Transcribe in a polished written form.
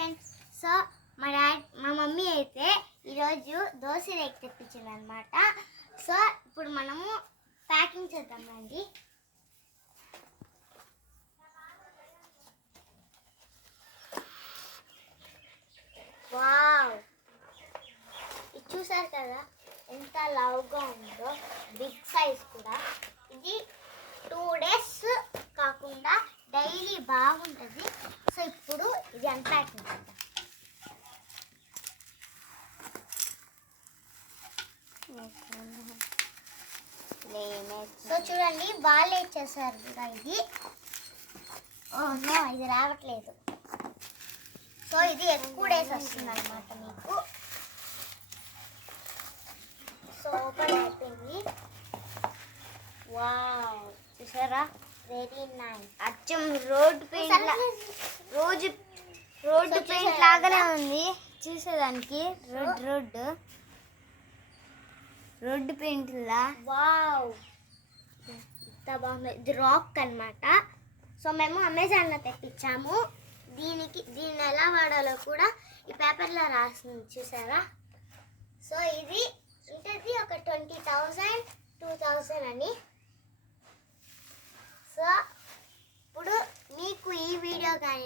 Friends. So మా mummy అయితే ఈరోజు దోశలు ఎగ్ తెప్పించింది అనమాట. సో ఇప్పుడు మనము ప్యాకింగ్ చేద్దామండి. వావ్, ఇది చూసారు కదా ఎంత లావుగా ఉందో, బిగ్ సైజ్ కూడా. ఇది 2 days కాకుండా డైలీ బాగుంటుంది. సో ఇప్పుడు ఇది అన్ప్యాకింగ్ చేద్దాం. సో చూడండి, వాళ్ళు ఇచ్చేసారు కూడా. ఇది ఇది రావట్లేదు. సో ఇది ఎక్కువ డేస్ వస్తుంది అనమాట మీకు. సో ఓపెన్ అయిపోయింది. వావ్, చూసారా, వెరీ నైస్. అచ్చం రోడ్ పెయింట్ లాగానే ఉంది చూసేదానికి. రోడ్ పెయింట్ లా. వావ్, ఎంత బాగుంది. ఇది రాక్ అన్నమాట. సో మేము అమెజాన్లో తెప్పించాము. దీన్ని ఎలా వాడాలో కూడా ఈ పేపర్లో రాసింది చూసారా. సో ఇది ఉంటుంది ఒక 20,000 2,000 అని. సో ఇప్పుడు మీకు ఈ వీడియో కానీ